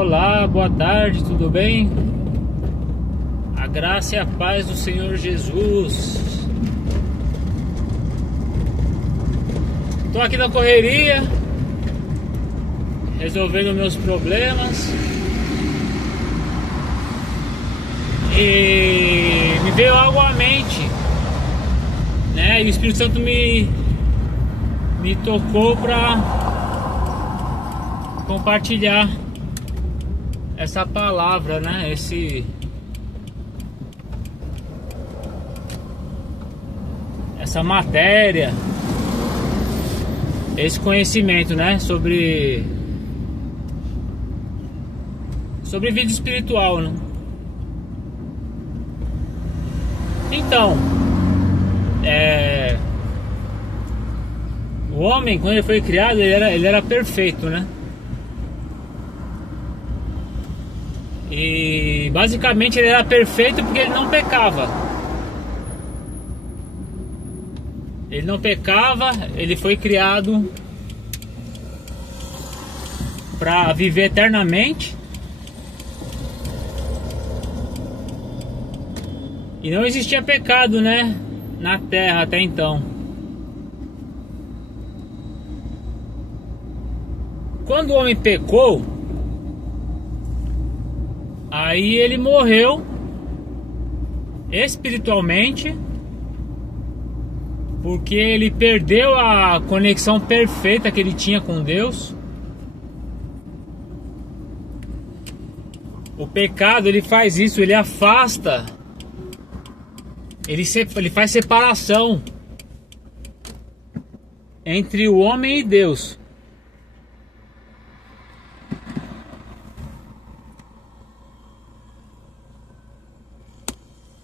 Olá, boa tarde, tudo bem? A graça e a paz do Senhor Jesus. Tô aqui na correria, resolvendo meus problemas. E me veio algo à mente, né? E o Espírito Santo me tocou para compartilhar essa palavra, né? Essa matéria, esse conhecimento, né? Sobre vida espiritual, né? Então, o homem, quando ele foi criado, ele era perfeito, né? E basicamente ele era perfeito porque ele não pecava. Ele não pecava, ele foi criado para viver eternamente. E não existia pecado, né, na terra até então. Quando o homem pecou, aí ele morreu espiritualmente, porque ele perdeu a conexão perfeita que ele tinha com Deus. O pecado, ele faz isso, ele afasta, ele faz separação entre o homem e Deus.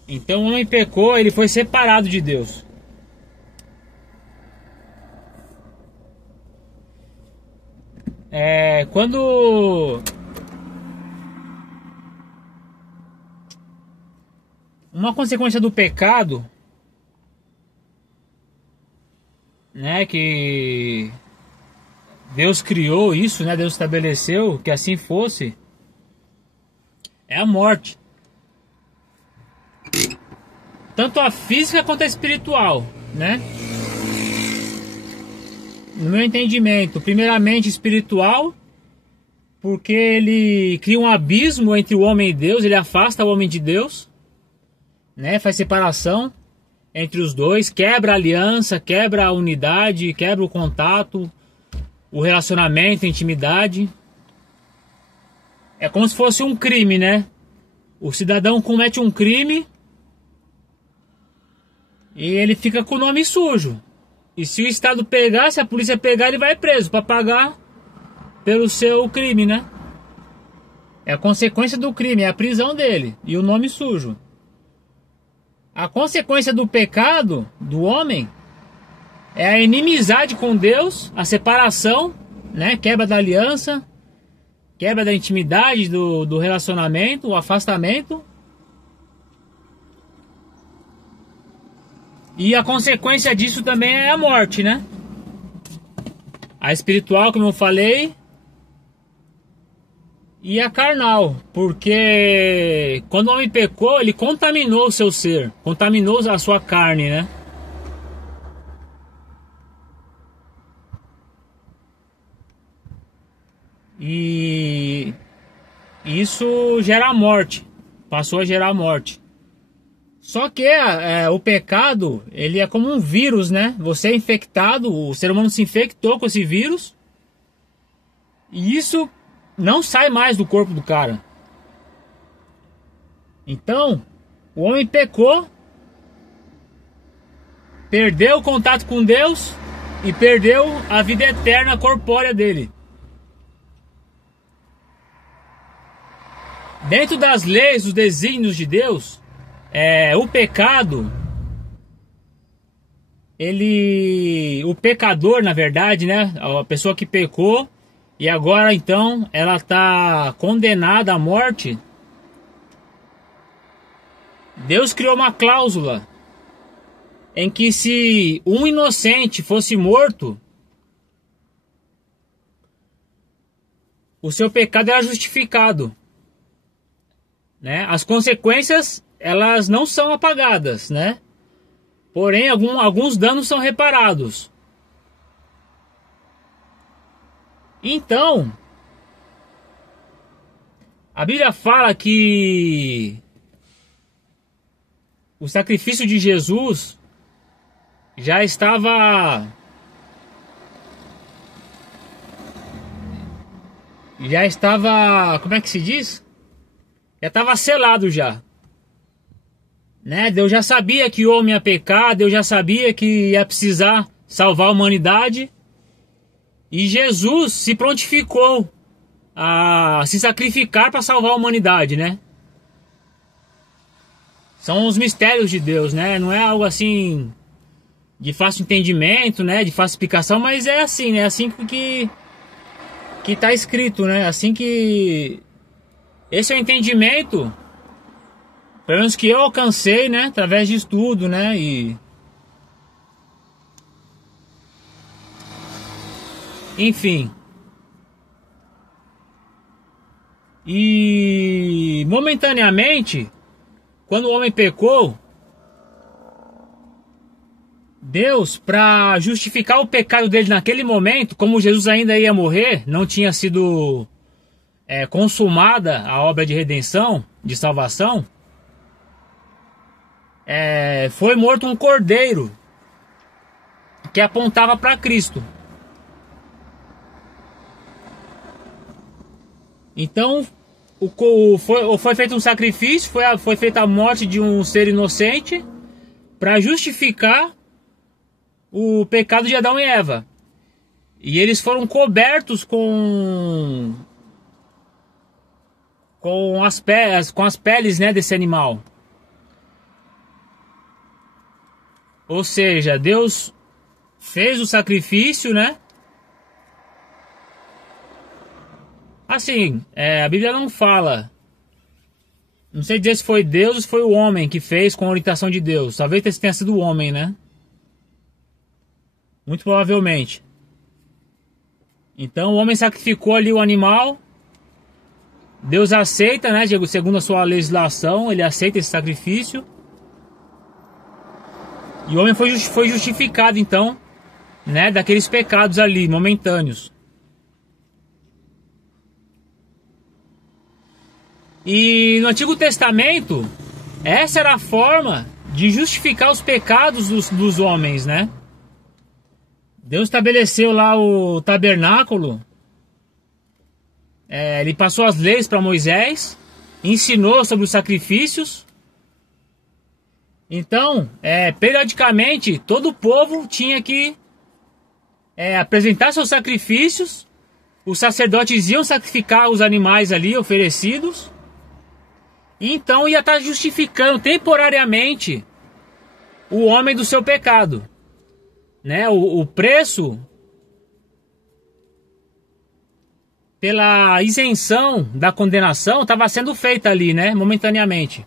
Então o homem pecou, ele foi separado de Deus. Quando uma consequência do pecado, né, que Deus criou isso, né, Deus estabeleceu que assim fosse, é a morte. Tanto a física quanto a espiritual, né? No meu entendimento, primeiramente espiritual, porque ele cria um abismo entre o homem e Deus, ele afasta o homem de Deus, né? Faz separação entre os dois, quebra a aliança, quebra a unidade, quebra o contato, o relacionamento, a intimidade. É como se fosse um crime, né? O cidadão comete um crime e ele fica com o nome sujo. E se o Estado pegar, se a polícia pegar, ele vai preso para pagar pelo seu crime, né? É a consequência do crime, é a prisão dele e o nome sujo. A consequência do pecado do homem é a inimizade com Deus, a separação, né? Quebra da aliança, quebra da intimidade do relacionamento, o afastamento. E a consequência disso também é a morte, né? A espiritual, como eu falei, e a carnal, porque quando o homem pecou, ele contaminou o seu ser, contaminou a sua carne, né? E isso gera a morte, passou a gerar a morte. Só que o pecado, ele é como um vírus, né? Você é infectado, o ser humano se infectou com esse vírus. E isso não sai mais do corpo do cara. Então, o homem pecou, perdeu o contato com Deus e perdeu a vida eterna corpórea dele. Dentro das leis, dos desígnios de Deus, o pecado, o pecador, na verdade, né, a pessoa que pecou e agora então ela está condenada à morte. Deus criou uma cláusula em que se um inocente fosse morto, o seu pecado era justificado, né? As consequências, elas não são apagadas, né? Porém, alguns danos são reparados. Então, a Bíblia fala que o sacrifício de Jesus já estava como é que se diz? Já estava selado já, né? Deus já sabia que o homem ia pecar, Deus já sabia que ia precisar salvar a humanidade, e Jesus se prontificou a se sacrificar para salvar a humanidade, né? São os mistérios de Deus, né? Não é algo assim de fácil entendimento, né? De fácil explicação, mas é assim, né? Assim que tá escrito, né? Assim que esse é o entendimento, pelo menos que eu alcancei, né? Através de estudo, né? E enfim. E momentaneamente, quando o homem pecou, Deus, para justificar o pecado dele naquele momento, como Jesus ainda ia morrer, não tinha sido consumada a obra de redenção, de salvação, foi morto um cordeiro que apontava para Cristo. Então, foi feito um sacrifício, foi feita a morte de um ser inocente para justificar o pecado de Adão e Eva. E eles foram cobertos com as peles, né, desse animal. Ou seja, Deus fez o sacrifício, né? Assim, a Bíblia não fala. Não sei dizer se foi Deus ou se foi o homem que fez com a orientação de Deus. Talvez tenha sido o homem, né? Muito provavelmente. Então o homem sacrificou ali o animal. Deus aceita, né? Segundo a sua legislação, ele aceita esse sacrifício. E o homem foi justificado, então, né? Daqueles pecados ali, momentâneos. E no Antigo Testamento, essa era a forma de justificar os pecados dos homens, né? Deus estabeleceu lá o tabernáculo, ele passou as leis para Moisés, ensinou sobre os sacrifícios. Então, periodicamente, todo o povo tinha que apresentar seus sacrifícios. Os sacerdotes iam sacrificar os animais ali oferecidos. Então ia estar justificando temporariamente o homem do seu pecado, né? O preço pela isenção da condenação estava sendo feito ali, né? Momentaneamente.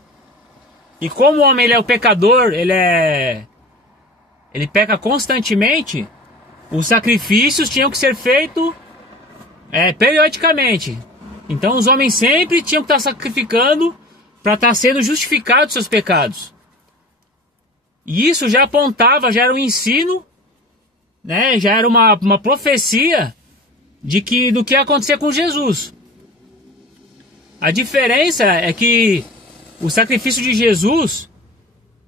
E como o homem ele é o pecador, ele peca constantemente, os sacrifícios tinham que ser feitos periodicamente. Então os homens sempre tinham que estar sacrificando para estar sendo justificados dos seus pecados. E isso já apontava, já era um ensino, né? Já era uma profecia do que ia acontecer com Jesus. A diferença é que o sacrifício de Jesus,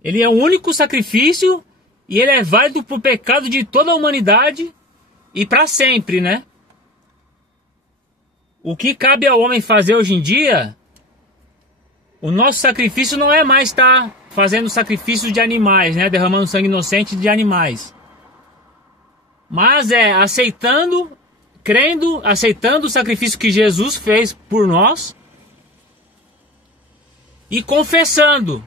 ele é o único sacrifício e ele é válido para o pecado de toda a humanidade e para sempre, né? O que cabe ao homem fazer hoje em dia, o nosso sacrifício não é mais estar fazendo sacrifícios de animais, né? Derramando sangue inocente de animais. Mas aceitando, crendo, aceitando o sacrifício que Jesus fez por nós e confessando,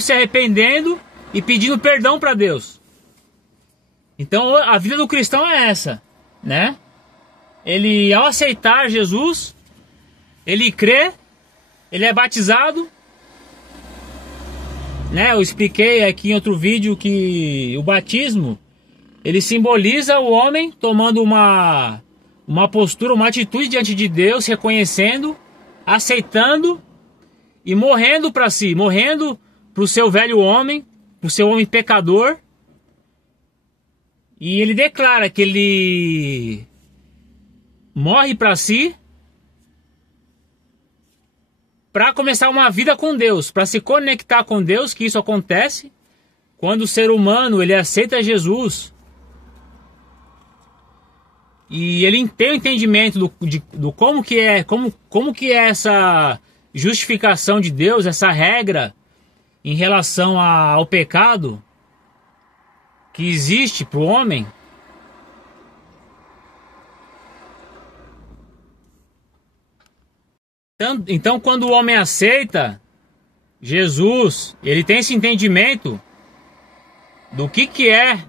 se arrependendo e pedindo perdão para Deus. Então a vida do cristão é essa, né? Ele, ao aceitar Jesus, ele crê, ele é batizado, né? Eu expliquei aqui em outro vídeo que o batismo, ele simboliza o homem tomando uma uma postura, uma atitude diante de Deus, reconhecendo, aceitando e morrendo para si, morrendo para o seu velho homem, para o seu homem pecador. E ele declara que ele morre para si, para começar uma vida com Deus, para se conectar com Deus, que isso acontece quando o ser humano ele aceita Jesus. E ele tem o entendimento do como que é essa justificação de Deus, essa regra em relação ao pecado que existe para o homem. Então, quando o homem aceita Jesus, ele tem esse entendimento do que é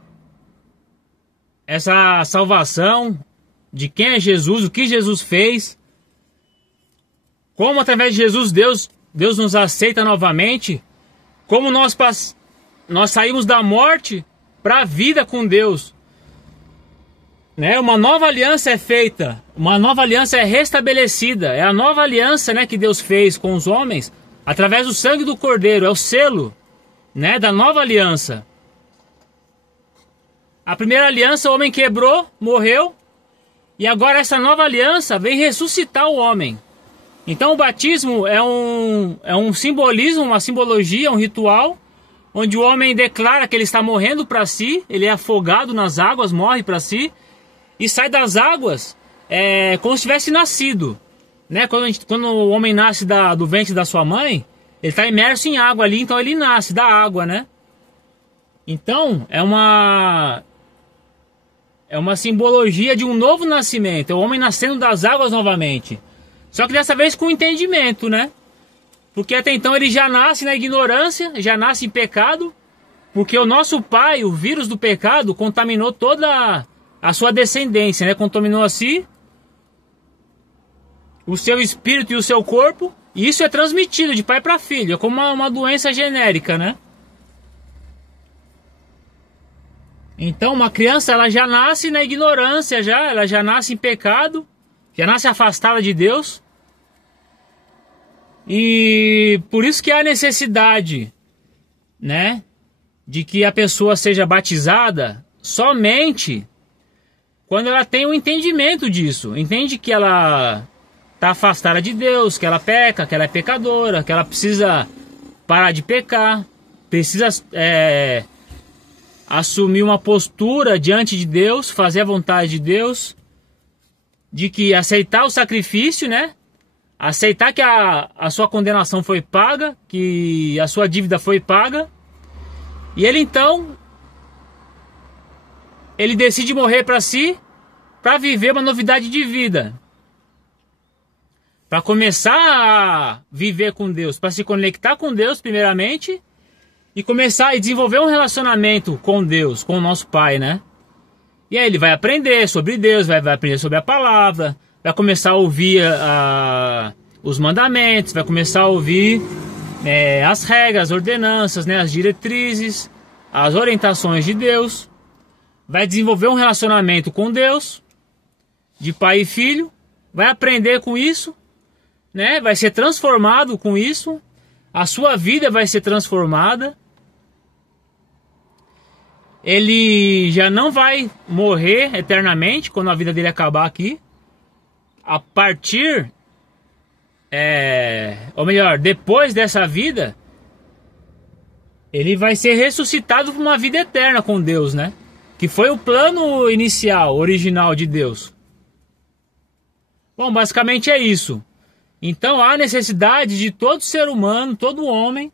essa salvação, de quem é Jesus, o que Jesus fez, como através de Jesus Deus nos aceita novamente, como nós saímos da morte para a vida com Deus, né? Uma nova aliança é feita, uma nova aliança é restabelecida, é a nova aliança, né, que Deus fez com os homens através do sangue do Cordeiro, é o selo, né, da nova aliança. A primeira aliança o homem quebrou, morreu, e agora essa nova aliança vem ressuscitar o homem. Então o batismo é um simbolismo, uma simbologia, um ritual, onde o homem declara que ele está morrendo para si, ele é afogado nas águas, morre para si, e sai das águas como se tivesse nascido. Né? Quando o homem nasce do ventre da sua mãe, ele está imerso em água ali, então ele nasce da água, né? Então é uma simbologia de um novo nascimento, é o homem nascendo das águas novamente. Só que dessa vez com entendimento, né? Porque até então ele já nasce na ignorância, já nasce em pecado, porque o nosso pai, o vírus do pecado, contaminou toda a sua descendência, né? Contaminou a si, o seu espírito e o seu corpo, e isso é transmitido de pai para filho, é como uma doença genérica, né? Então uma criança ela já nasce na ignorância, ela já nasce em pecado, já nasce afastada de Deus. E por isso que há necessidade, né, de que a pessoa seja batizada somente quando ela tem um entendimento disso. Entende que ela está afastada de Deus, que ela peca, que ela é pecadora, que ela precisa parar de pecar, precisa assumir uma postura diante de Deus, fazer a vontade de Deus, de que aceitar o sacrifício, né? Aceitar que a sua condenação foi paga, que a sua dívida foi paga. E ele então, ele decide morrer para si, para viver uma novidade de vida. Para começar a viver com Deus, para se conectar com Deus primeiramente, e começar a desenvolver um relacionamento com Deus, com o nosso Pai, né? E aí ele vai aprender sobre Deus, vai aprender sobre a palavra, vai começar a ouvir os mandamentos, vai começar a ouvir as regras, as ordenanças, né, as diretrizes, as orientações de Deus. Vai desenvolver um relacionamento com Deus, de pai e filho, vai aprender com isso, né, vai ser transformado com isso, a sua vida vai ser transformada. Ele já não vai morrer eternamente quando a vida dele acabar aqui. A partir, ou melhor, depois dessa vida, ele vai ser ressuscitado para uma vida eterna com Deus, né? Que foi o plano inicial, original de Deus. Bom, basicamente é isso. Então há necessidade de todo ser humano, todo homem,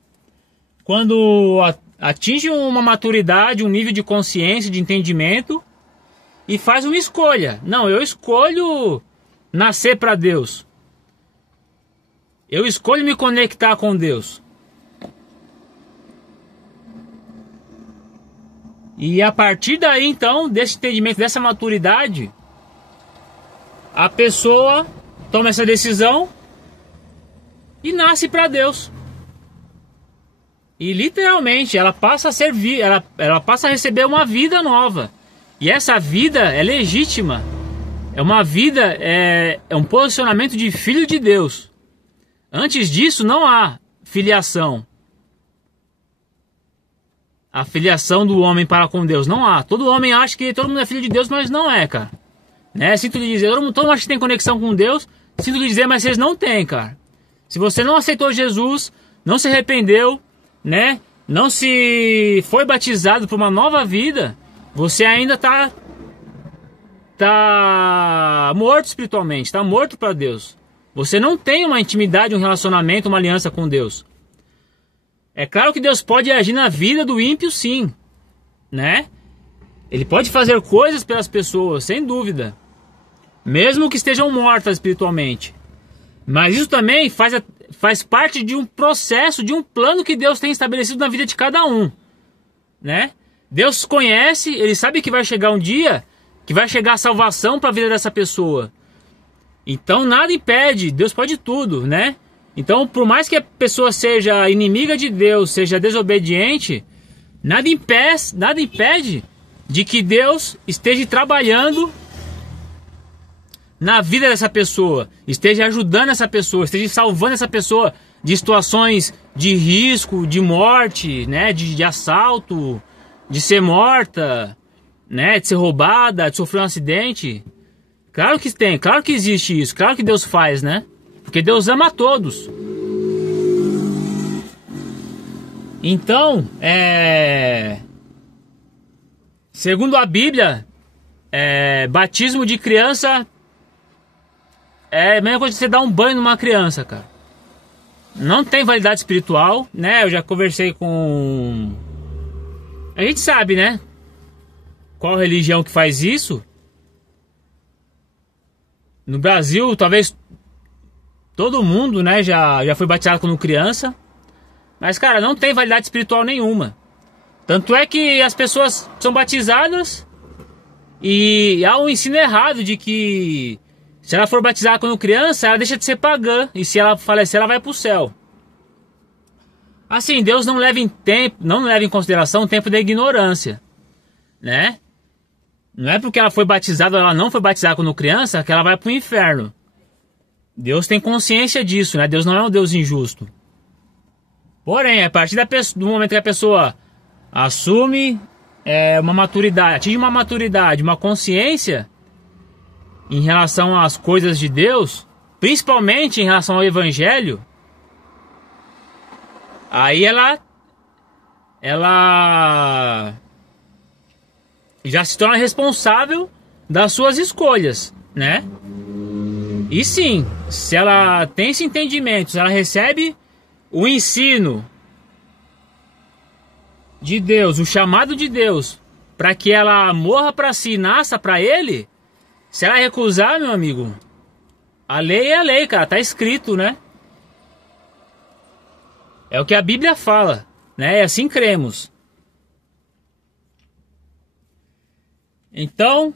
quando atinge uma maturidade, um nível de consciência, de entendimento, e faz uma escolha. Não, eu escolho nascer para Deus. Eu escolho me conectar com Deus. E a partir daí, então, desse entendimento, dessa maturidade, a pessoa toma essa decisão e nasce para Deus. E literalmente ela passa a servir, ela passa a receber uma vida nova. E essa vida é legítima. É uma vida, é um posicionamento de filho de Deus. Antes disso não há filiação. A filiação do homem para com Deus não há. Todo homem acha que todo mundo é filho de Deus, mas não é, cara. Né? Sinto lhe dizer, todo mundo acha que tem conexão com Deus. Sinto lhe dizer, mas vocês não têm, cara. Se você não aceitou Jesus, não se arrependeu, né? Não se foi batizado por uma nova vida, você ainda tá morto espiritualmente, tá morto para Deus. Você não tem uma intimidade, um relacionamento, uma aliança com Deus. É claro que Deus pode agir na vida do ímpio, sim, né? Ele pode fazer coisas pelas pessoas, sem dúvida, mesmo que estejam mortas espiritualmente. Mas isso também faz parte de um processo, de um plano que Deus tem estabelecido na vida de cada um, né? Deus conhece, Ele sabe que vai chegar um dia que vai chegar a salvação para a vida dessa pessoa. Então nada impede, Deus pode tudo, né? Então, por mais que a pessoa seja inimiga de Deus, seja desobediente, nada impede de que Deus esteja trabalhando na vida dessa pessoa, esteja ajudando essa pessoa, esteja salvando essa pessoa de situações de risco, de morte, né, de assalto, de ser morta, né, de ser roubada, de sofrer um acidente. Claro que tem, claro que existe isso, claro que Deus faz, né? Porque Deus ama a todos. Então, segundo a Bíblia, batismo de criança é a mesma coisa que você dar um banho numa criança, cara. Não tem validade espiritual, né? Eu já conversei com... A gente sabe, né? Qual religião que faz isso? No Brasil, talvez todo mundo, né, já foi batizado quando criança. Mas, cara, não tem validade espiritual nenhuma. Tanto é que as pessoas são batizadas e há um ensino errado de que se ela for batizada quando criança, ela deixa de ser pagã. E se ela falecer, ela vai para o céu. Assim, Deus não leva em consideração o tempo da ignorância, né? Não é porque ela foi batizada ou ela não foi batizada quando criança que ela vai para o inferno. Deus tem consciência disso, né? Deus não é um Deus injusto. Porém, a partir do momento que a pessoa assume uma maturidade, atinge uma maturidade, uma consciência em relação às coisas de Deus, principalmente em relação ao Evangelho, aí ela já se torna responsável das suas escolhas, né? E sim, se ela tem esse entendimento, se ela recebe o ensino de Deus, o chamado de Deus, para que ela morra para si e nasça para Ele, se ela recusar, meu amigo, a lei é a lei, cara, tá escrito, né? É o que a Bíblia fala, né? E assim cremos. Então,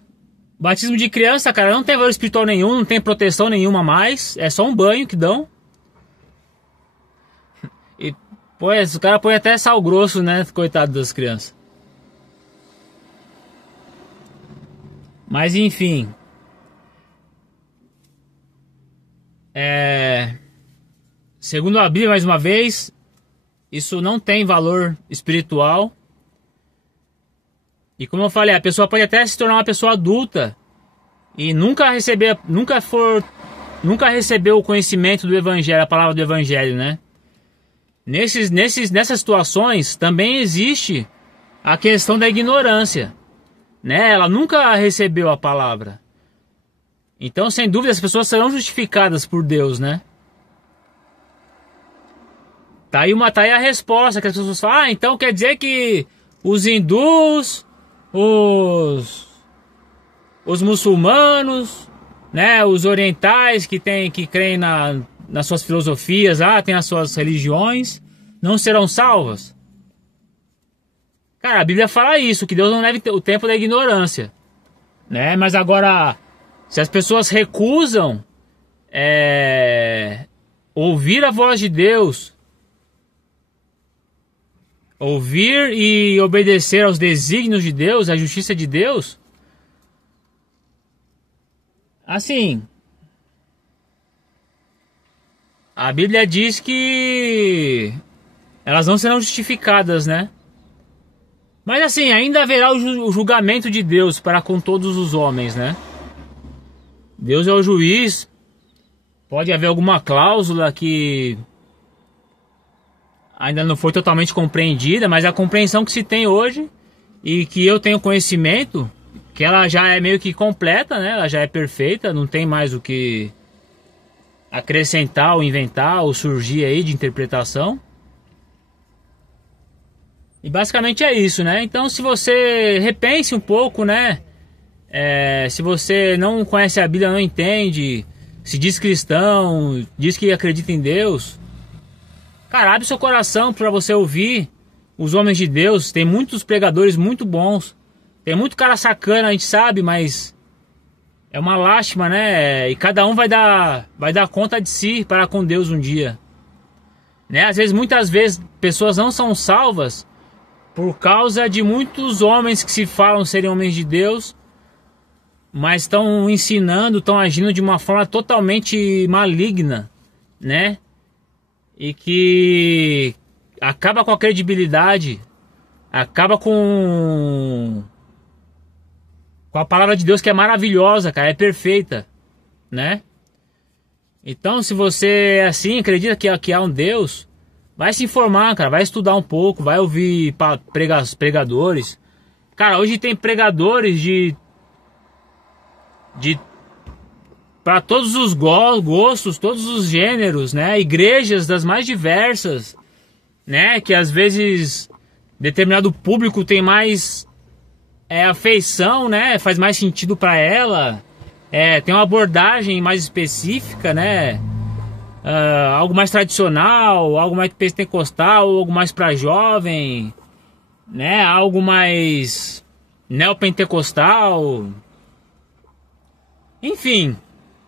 batismo de criança, cara, não tem valor espiritual nenhum, não tem proteção nenhuma mais, é só um banho que dão. E, pois, o cara põe até sal grosso, né? Coitado das crianças. Mas, enfim. Segundo a Bíblia, mais uma vez, isso não tem valor espiritual. E como eu falei, a pessoa pode até se tornar uma pessoa adulta e nunca recebeu o conhecimento do Evangelho, a palavra do Evangelho, né? Nessas situações também existe a questão da ignorância, né? Ela nunca recebeu a palavra. Então, sem dúvida, as pessoas serão justificadas por Deus, né? Tá aí a resposta que as pessoas falam. Ah, então quer dizer que os hindus, os muçulmanos, né, os orientais que creem nas suas filosofias, tem as suas religiões, não serão salvas? Cara, a Bíblia fala isso, que Deus não leva o tempo da ignorância, né? Mas agora, se as pessoas recusam ouvir a voz de Deus, ouvir e obedecer aos desígnios de Deus, à justiça de Deus, assim, a Bíblia diz que elas não serão justificadas, né? Mas assim, ainda haverá o julgamento de Deus para com todos os homens, né? Deus é o juiz. Pode haver alguma cláusula que ainda não foi totalmente compreendida, mas a compreensão que se tem hoje e que eu tenho conhecimento, que ela já é meio que completa, né? Ela já é perfeita, não tem mais o que acrescentar ou inventar ou surgir aí de interpretação. E basicamente é isso, né? Então, se você repense um pouco, né? Se você não conhece a Bíblia, não entende, se diz cristão, diz que acredita em Deus, cara, abre seu coração para você ouvir os homens de Deus. Tem muitos pregadores muito bons, tem muito cara sacana, a gente sabe, mas é uma lástima, né? E cada um vai dar conta de si para com Deus um dia, né? Às vezes, muitas vezes, pessoas não são salvas por causa de muitos homens que se falam serem homens de Deus, mas estão ensinando, estão agindo de uma forma totalmente maligna, né? E que acaba com a credibilidade, acaba com a palavra de Deus, que é maravilhosa, cara, é perfeita, né? Então, se você assim acredita que há um Deus, vai se informar, cara, vai estudar um pouco, vai ouvir pregadores. Cara, hoje tem pregadores para todos os gostos, todos os gêneros, né? Igrejas das mais diversas, né? Que às vezes determinado público tem mais afeição, né? Faz mais sentido para ela. Tem uma abordagem mais específica, né? Algo mais tradicional, algo mais pentecostal, algo mais para jovem, né? Algo mais neopentecostal. Enfim,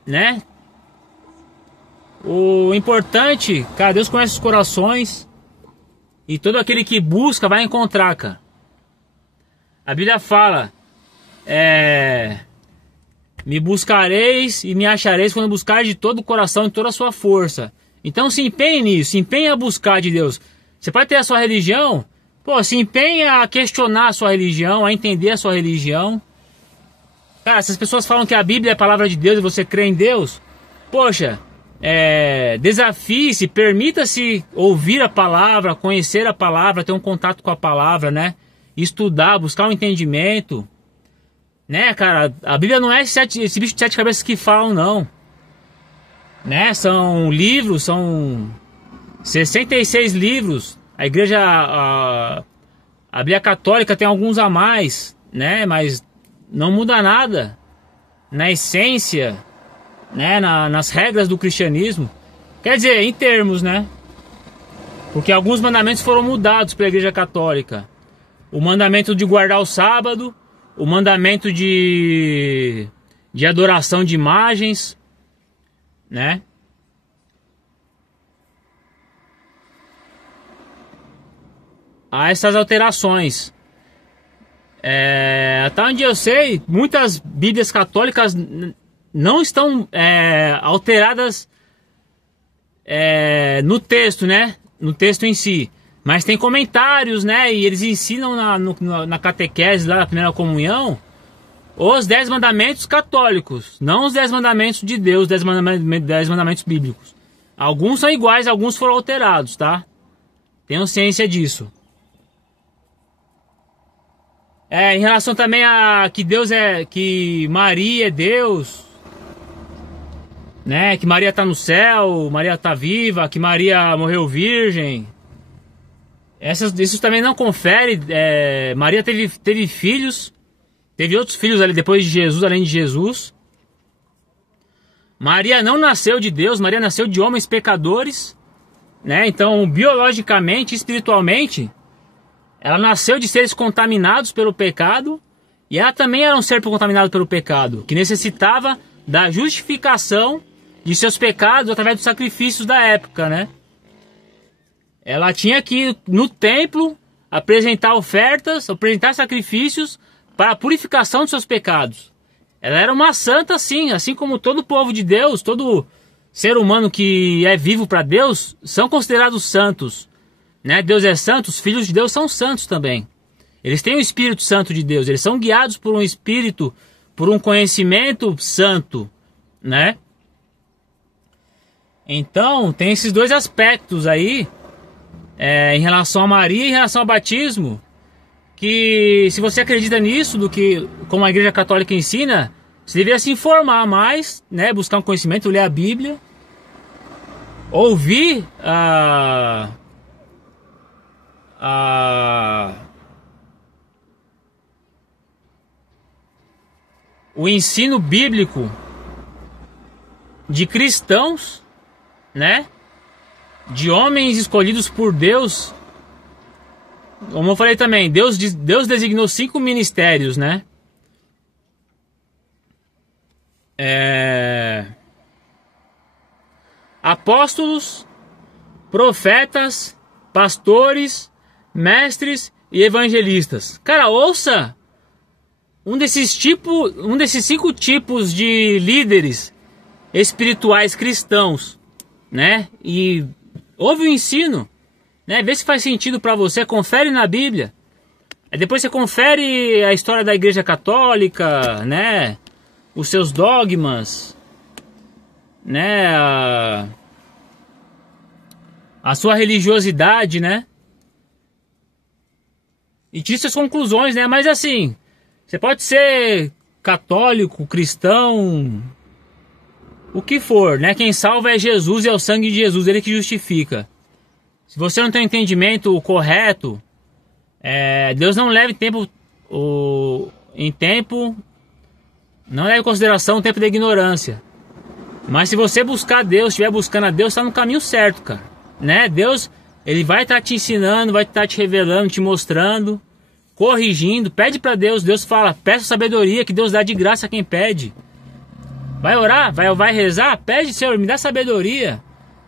né? O importante, cara, Deus conhece os corações e todo aquele que busca vai encontrar, cara. A Bíblia fala, me buscareis e me achareis quando buscar de todo o coração e toda a sua força. Então se empenhe nisso, se empenhe a buscar de Deus. Você pode ter a sua religião, se empenhe a questionar a sua religião, a entender a sua religião. Cara, se as pessoas falam que a Bíblia é a palavra de Deus e você crê em Deus, poxa, desafie-se, permita-se ouvir a palavra, conhecer a palavra, ter um contato com a palavra, né? Estudar, buscar um entendimento, né, cara? A Bíblia não é esse bicho de 7 cabeças que falam, não, né? São livros, são 66 livros. A igreja, a Bíblia Católica tem alguns a mais, né? Mas não muda nada na essência, né? Nas regras do cristianismo. Quer dizer, em termos, né? Porque alguns mandamentos foram mudados pela igreja católica. O mandamento de guardar o sábado, o mandamento de adoração de imagens, né? Há essas alterações. Até onde eu sei, muitas Bíblias católicas não estão alteradas no texto, né? No texto em si. Mas tem comentários, né? E eles ensinam na catequese lá, na primeira comunhão, os 10 mandamentos católicos. Não os 10 mandamentos de Deus, 10 mandamentos bíblicos. Alguns são iguais, alguns foram alterados, tá? Tenham ciência disso. Em relação também a que Maria é Deus, né? Que Maria está no céu, Maria está viva, que Maria morreu virgem. Isso também não confere. Maria teve filhos, teve outros filhos ali depois de Jesus, além de Jesus. Maria não nasceu de Deus, Maria nasceu de homens pecadores, né? Então, biologicamente, espiritualmente, ela nasceu de seres contaminados pelo pecado, e ela também era um ser contaminado pelo pecado, que necessitava da justificação de seus pecados através dos sacrifícios da época, né? Ela tinha que ir no templo apresentar ofertas, apresentar sacrifícios para a purificação dos seus pecados. Ela era uma santa, sim, assim como todo o povo de Deus, todo ser humano que é vivo para Deus, são considerados santos, né? Deus é santo, os filhos de Deus são santos também. Eles têm o Espírito Santo de Deus, eles são guiados por um Espírito, por um conhecimento santo, né? Então, tem esses dois aspectos aí, em relação a Maria e em relação ao batismo, que se você acredita nisso, do que como a Igreja Católica ensina, você deveria se informar mais, né? Buscar um conhecimento, ler a Bíblia, ouvir o ensino bíblico de cristãos, né? De homens escolhidos por Deus. Como eu falei também, Deus designou 5 ministérios, né? Apóstolos, profetas, pastores, mestres e evangelistas. Cara, ouça um desses 5 tipos de líderes espirituais cristãos, né? E ouve o ensino, né? Vê se faz sentido para você, confere na Bíblia. Aí depois você confere a história da Igreja Católica, né? Os seus dogmas, né? A sua religiosidade, né? E tire suas conclusões, né? Mas assim, você pode ser católico, cristão, o que for, né? Quem salva é Jesus e é o sangue de Jesus, ele que justifica. Se você não tem um entendimento correto, Deus não leva não leva em consideração o tempo da ignorância. Mas se você buscar Deus, estiver buscando a Deus, está no caminho certo, cara. Né? Deus, ele vai estar te ensinando, vai estar te revelando, te mostrando, corrigindo. Pede para Deus, Deus fala, peça sabedoria, que Deus dá de graça a quem pede. Vai orar, vai rezar, pede, Senhor, me dá sabedoria,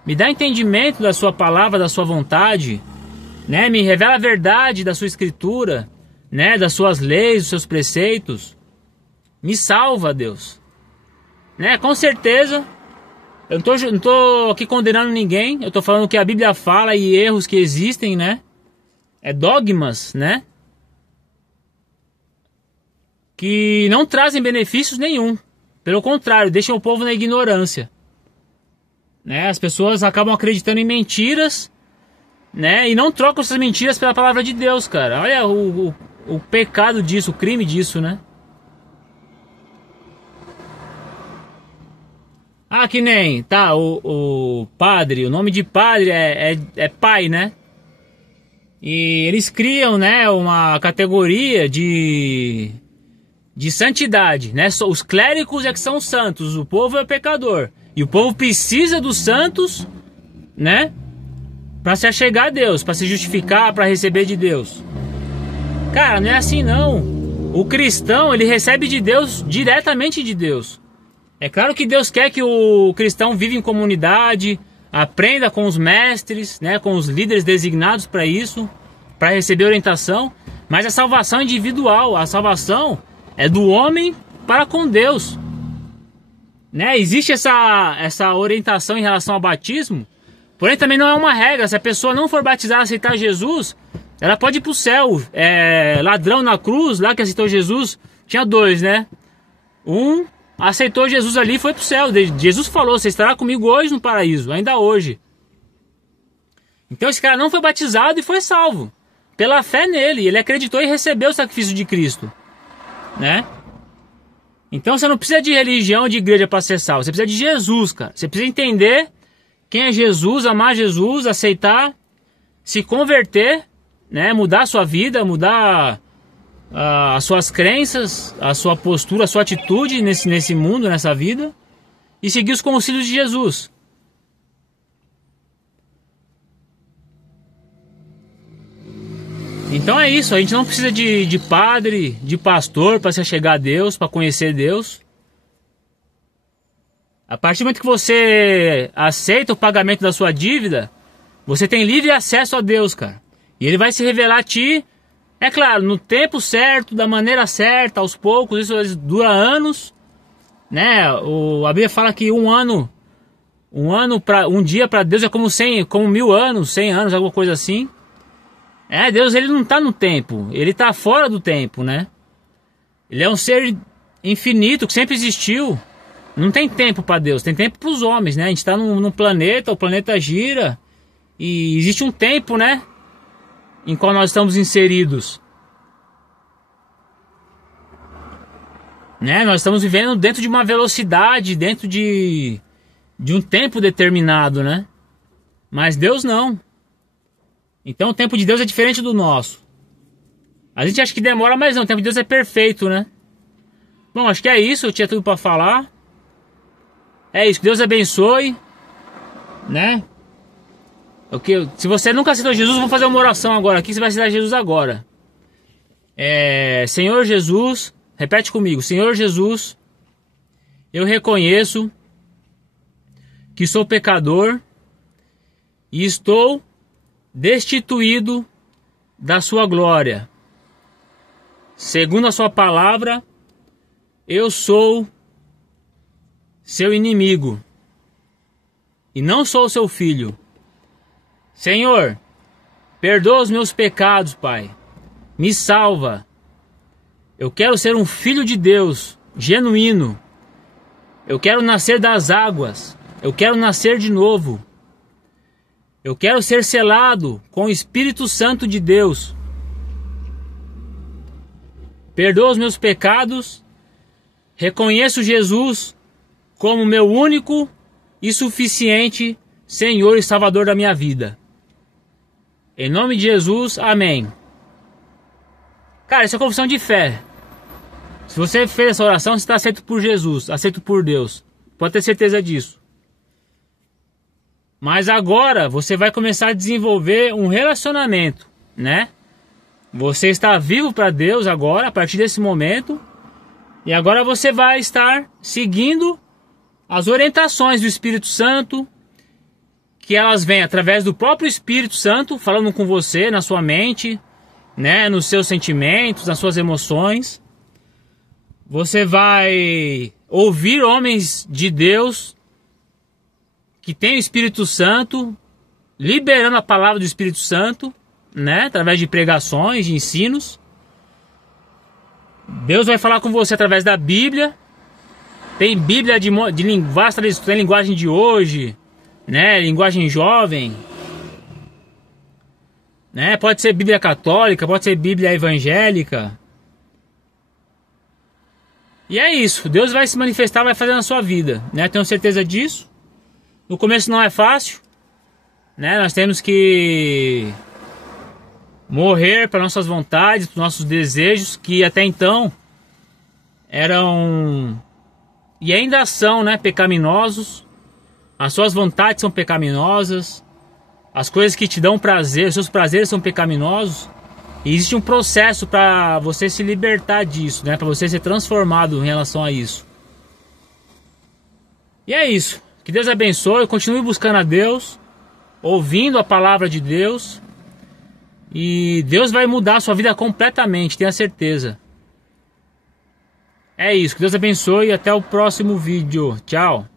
me dá entendimento da sua palavra, da sua vontade, né? Me revela a verdade da sua escritura, né? Das suas leis, dos seus preceitos. Me salva, Deus, né? Com certeza, eu não tô aqui condenando ninguém, eu tô falando o que a Bíblia fala e erros que existem, né? Dogmas, né? Que não trazem benefícios nenhum. Pelo contrário, deixam o povo na ignorância, né? As pessoas acabam acreditando em mentiras, né? E não trocam essas mentiras pela palavra de Deus, cara. Olha o pecado disso, o crime disso, né? Que nem, tá, o padre, o nome de padre é pai, né? E eles criam, né, uma categoria de santidade, né? Os clérigos é que são santos, o povo é pecador. E o povo precisa dos santos, né? Para se achegar a Deus, para se justificar, para receber de Deus. Cara, não é assim não. O cristão, ele recebe de Deus, diretamente de Deus. É claro que Deus quer que o cristão viva em comunidade, aprenda com os mestres, né? Com os líderes designados para isso, para receber orientação. Mas a salvação é individual, a salvação é do homem para com Deus, né? Existe essa orientação em relação ao batismo, porém também não é uma regra. Se a pessoa não for batizada, aceitar Jesus, ela pode ir para o céu. Ladrão na cruz, lá que aceitou Jesus, tinha 2, né? Um aceitou Jesus ali e foi para o céu. Jesus falou, você estará comigo hoje no paraíso, ainda hoje. Então esse cara não foi batizado e foi salvo pela fé nele. Ele acreditou e recebeu o sacrifício de Cristo, né? Então você não precisa de religião, de igreja para ser salvo. Você precisa de Jesus, cara. Você precisa entender quem é Jesus, amar Jesus, aceitar, se converter, né? Mudar a sua vida, mudar as suas crenças, a sua postura, a sua atitude nesse mundo, nessa vida, e seguir os conselhos de Jesus. Então é isso, a gente não precisa de padre, de pastor para se chegar a Deus, para conhecer Deus. A partir do momento que você aceita o pagamento da sua dívida, você tem livre acesso a Deus, cara. E Ele vai se revelar a ti, é claro, no tempo certo, da maneira certa, aos poucos. Isso dura anos, né? A Bíblia fala que um dia para Deus é como 1000 anos, 100 anos, alguma coisa assim. Deus, ele não está no tempo, ele está fora do tempo, né? Ele é um ser infinito que sempre existiu. Não tem tempo para Deus, tem tempo para os homens, né? A gente está num planeta, o planeta gira e existe um tempo, né? Em qual nós estamos inseridos, né? Nós estamos vivendo dentro de uma velocidade, dentro de um tempo determinado, né? Mas Deus não. Então o tempo de Deus é diferente do nosso. A gente acha que demora, mas não, o tempo de Deus é perfeito, né? Bom, acho que é isso, eu tinha tudo para falar. É isso, que Deus abençoe, né? Se você nunca aceitou Jesus, vamos fazer uma oração agora aqui, você vai aceitar Jesus agora. Senhor Jesus, repete comigo. Senhor Jesus, eu reconheço que sou pecador e estou destituído da sua glória. Segundo a sua palavra, eu sou seu inimigo e não sou seu filho. Senhor, perdoa os meus pecados, Pai. Me salva. Eu quero ser um filho de Deus, genuíno. Eu quero nascer das águas. Eu quero nascer de novo. Eu quero ser selado com o Espírito Santo de Deus. Perdoa os meus pecados. Reconheço Jesus como meu único e suficiente Senhor e Salvador da minha vida. Em nome de Jesus, amém. Cara, isso é confissão de fé. Se você fez essa oração, você está aceito por Jesus, aceito por Deus. Pode ter certeza disso. Mas agora você vai começar a desenvolver um relacionamento, né? Você está vivo para Deus agora, a partir desse momento. E agora você vai estar seguindo as orientações do Espírito Santo, que elas vêm através do próprio Espírito Santo, falando com você, na sua mente, né, nos seus sentimentos, nas suas emoções. Você vai ouvir homens de Deus que têm o Espírito Santo, liberando a palavra do Espírito Santo, né, através de pregações, de ensinos. Deus vai falar com você através da Bíblia. Tem Bíblia de linguagem, tem linguagem de hoje, né? Linguagem jovem, né? Pode ser Bíblia católica, pode ser Bíblia evangélica. E é isso. Deus vai se manifestar, vai fazer na sua vida, né? Tenho certeza disso. No começo não é fácil, né? Nós temos que morrer para nossas vontades, para nossos desejos, que até então eram e ainda são, né, pecaminosos. As suas vontades são pecaminosas, as coisas que te dão prazer, os seus prazeres são pecaminosos. E existe um processo para você se libertar disso, né, para você ser transformado em relação a isso. E é isso. Que Deus abençoe, continue buscando a Deus, ouvindo a palavra de Deus. E Deus vai mudar a sua vida completamente, tenha certeza. É isso, que Deus abençoe e até o próximo vídeo. Tchau.